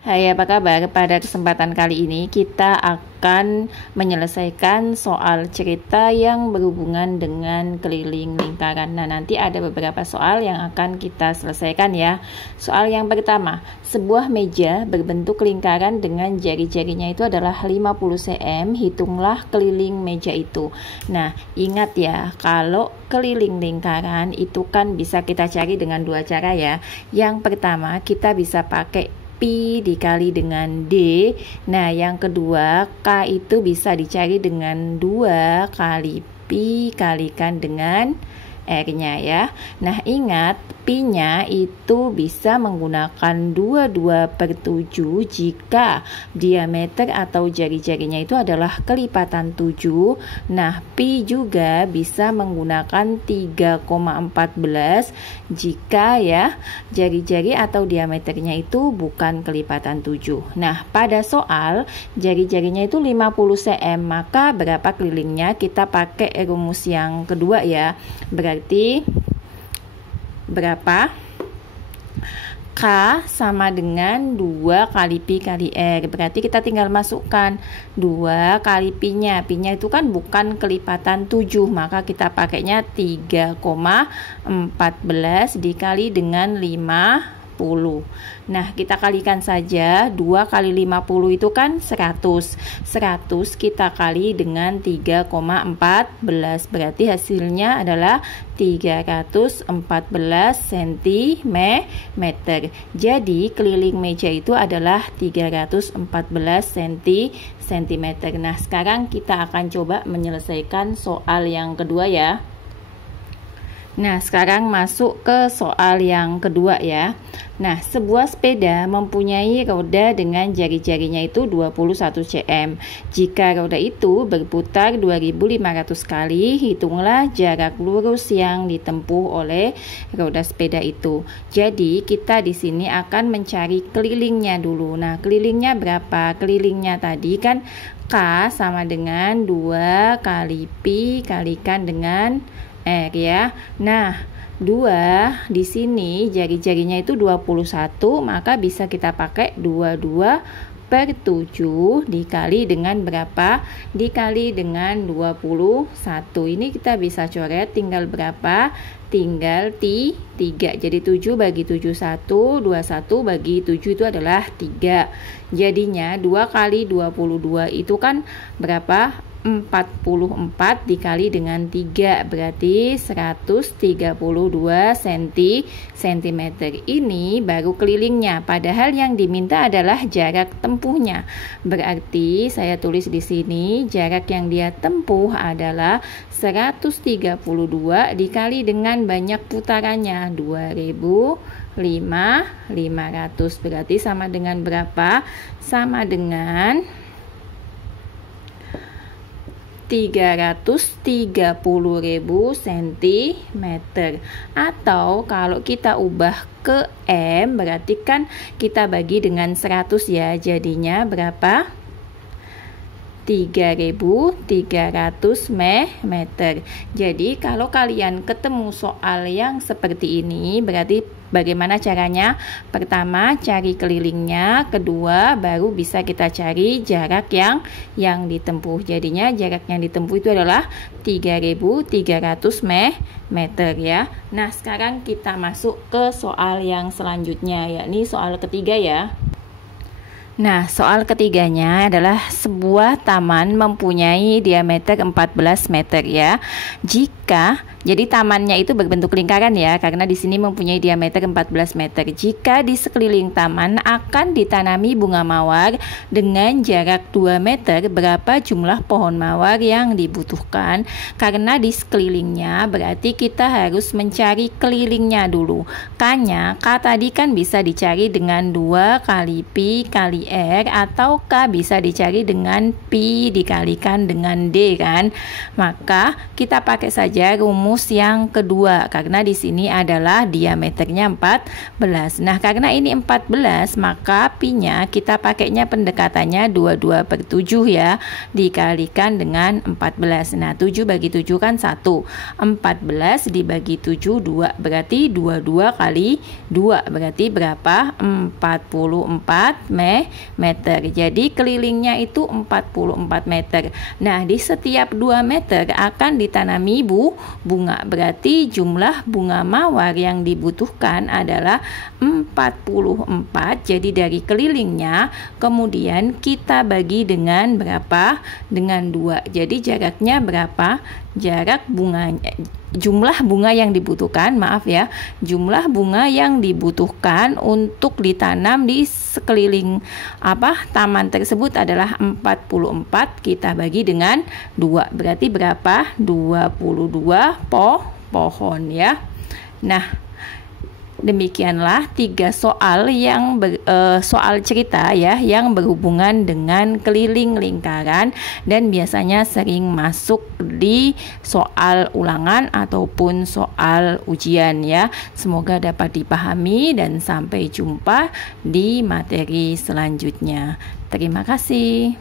Hai, apa kabar? Pada kesempatan kali ini kita akan menyelesaikan soal cerita yang berhubungan dengan keliling lingkaran. Nah, nanti ada beberapa soal yang akan kita selesaikan ya. Soal yang pertama, sebuah meja berbentuk lingkaran dengan jari-jarinya itu adalah 50 cm, hitunglah keliling meja itu. Nah, ingat ya, kalau keliling lingkaran itu kan bisa kita cari dengan dua cara ya. Yang pertama, kita bisa pakai Pi dikali dengan D. Nah, yang kedua, K itu bisa dicari dengan 2 kali Pi kalikan dengan R-nya ya. Nah, ingat Pi-nya itu bisa menggunakan 22/7 jika diameter atau jari-jarinya itu adalah kelipatan 7. Nah, Pi juga bisa menggunakan 3,14 jika ya jari-jari atau diameternya itu bukan kelipatan 7. Nah, pada soal jari-jarinya itu 50 cm, maka berapa kelilingnya? Kita pakai rumus yang kedua ya. Berarti berapa? K sama dengan 2 kali Pi kali R. Berarti kita tinggal masukkan 2 kali Pi-nya. Pi-nya itu kan bukan kelipatan 7, maka kita pakainya 3,14 dikali dengan 50. Nah, kita kalikan saja. 2 kali 50 itu kan 100. 100 kita kali dengan 3,14. Berarti hasilnya adalah 314 cm. Jadi, keliling meja itu adalah 314 cm. Nah, sekarang kita akan coba menyelesaikan soal yang kedua ya. Nah, sekarang masuk ke soal yang kedua ya. Nah, sebuah sepeda mempunyai roda dengan jari-jarinya itu 21 cm. Jika roda itu berputar 2500 kali, hitunglah jarak lurus yang ditempuh oleh roda sepeda itu. Jadi, kita di sini akan mencari kelilingnya dulu. Nah, kelilingnya berapa? Kelilingnya tadi kan K sama dengan 2 kali Pi kalikan dengan R ya. Nah, 2 di sini jari-jarinya itu 21, maka bisa kita pakai 22/7 dikali dengan berapa? Dikali dengan 21. Ini kita bisa coret, tinggal berapa? Tinggal 3. Jadi 7 bagi 7 1, 21 bagi 7 itu adalah 3. Jadinya 2 kali 22 itu kan berapa? 44 dikali dengan 3, berarti 132 cm. Ini baru kelilingnya, padahal yang diminta adalah jarak tempuhnya. Berarti saya tulis di sini jarak yang dia tempuh adalah 132 dikali dengan banyak putarannya 2500. Berarti sama dengan berapa? Sama dengan 330.000 cm. Atau kalau kita ubah ke M, berarti kan kita bagi dengan 100 ya. Jadinya berapa? 3.300 meter. Jadi kalau kalian ketemu soal yang seperti ini, berarti bagaimana caranya? Pertama, cari kelilingnya. Kedua, baru bisa kita cari jarak yang ditempuh. Jadinya jarak yang ditempuh itu adalah 3.300 meter ya. Nah, sekarang kita masuk ke soal yang selanjutnya, yakni soal ketiga ya. Nah, soal ketiganya adalah sebuah taman mempunyai diameter 14 meter ya. Jadi tamannya itu berbentuk lingkaran ya, karena di sini mempunyai diameter 14 meter. Jika di sekeliling taman akan ditanami bunga mawar dengan jarak 2 meter, berapa jumlah pohon mawar yang dibutuhkan? Karena di sekelilingnya, berarti kita harus mencari kelilingnya dulu. K tadi kan bisa dicari dengan 2 kali Pi kali R, atau K bisa dicari dengan Pi dikalikan dengan D kan. Maka kita pakai saja rumus rumus yang kedua, karena di sini adalah diameternya 14. Nah, karena ini 14, maka pi-nya kita pakainya pendekatannya 22/7 ya, dikalikan dengan 14. Nah, 7 bagi 7 kan 1. 14 dibagi 7 2, berarti 22 kali 2 berarti berapa? 44 meter. Jadi kelilingnya itu 44 meter. Nah, di setiap 2 meter akan ditanami bunga. Berarti jumlah bunga mawar yang dibutuhkan adalah 44. Jadi dari kelilingnya kemudian kita bagi dengan berapa? Dengan 2. Jadi jaraknya berapa? Jarak bunganya, jumlah bunga yang dibutuhkan, maaf ya, jumlah bunga yang dibutuhkan untuk ditanam di sekeliling taman tersebut adalah 44, kita bagi dengan 2. Berarti berapa? 22 pohon ya. Nah, demikianlah 3 soal yang soal cerita ya yang berhubungan dengan keliling lingkaran dan biasanya sering masuk di soal ulangan ataupun soal ujian ya. Semoga dapat dipahami dan sampai jumpa di materi selanjutnya. Terima kasih.